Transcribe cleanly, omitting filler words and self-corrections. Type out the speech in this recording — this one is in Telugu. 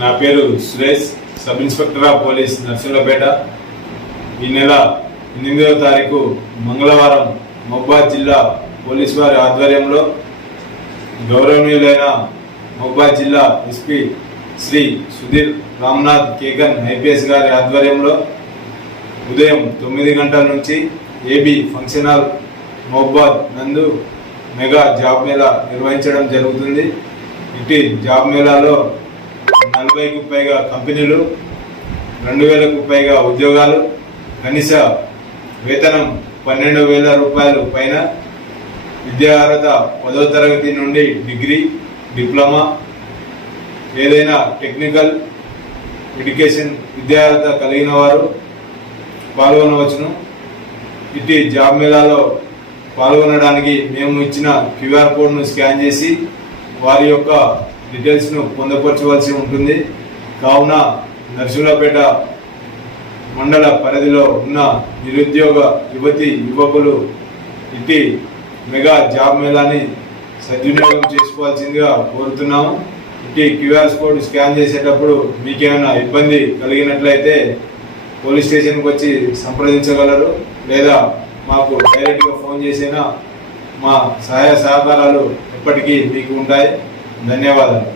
నా పేరు Suresh, sub inspector of police Narsulapeta. ఈ నెల 8వ తారీఖు మంగళవారం మహబూబాబాద్ జిల్లా పోలీస్ వారి ఆధ్వర్యంలో గౌరవనీయులైన మహబూబాబాద్ జిల్లా ఎస్పీ శ్రీ సుధీర్ రామ్నాథ్ కేకన్ ఐపీఎస్ గారి ఆధ్వర్యంలో ఉదయం 9 గంటల నుంచి ఏబీ ఫంక్షన్ హాల్ మహబూబాబాద్ నందు మెగా జాబ్ మేళా నిర్వహించడం జరుగుతుంది. ఇటు జాబ్ మేళాలో 40కు పైగా కంపెనీలు, 2000కు పైగా ఉద్యోగాలు, కనీస వేతనం 12,000 రూపాయలు పైన, విద్యార్హత 10వ తరగతి నుండి డిగ్రీ, డిప్లొమా, ఏదైనా టెక్నికల్ ఎడ్యుకేషన్ విద్యార్హత కలిగిన వారు పాల్గొనవచ్చును. ఇటు జాబ్ మేళాలో పాల్గొనడానికి మేము ఇచ్చిన క్యూఆర్ కోడ్ను స్కాన్ చేసి వారి యొక్క డీటెయిల్స్ను పొందపరచవలసి ఉంటుంది. కావున నర్సులపేట మండల పరిధిలో ఉన్న నిరుద్యోగ యువతి యువకులు ఇటు మెగా జాబ్ మేళాని సద్వినియోగం చేసుకోవాల్సిందిగా కోరుతున్నాము. ఇటు క్యూఆర్ కోడ్ స్కాన్ చేసేటప్పుడు మీకేమైనా ఇబ్బంది కలిగినట్లయితే పోలీస్ స్టేషన్కి వచ్చి సంప్రదించగలరు, లేదా మాకు డైరెక్ట్గా ఫోన్ చేసినా మా సహాయ సహకారాలు ఎప్పటికీ మీకు ఉంటాయి. ధన్యవాదాలు.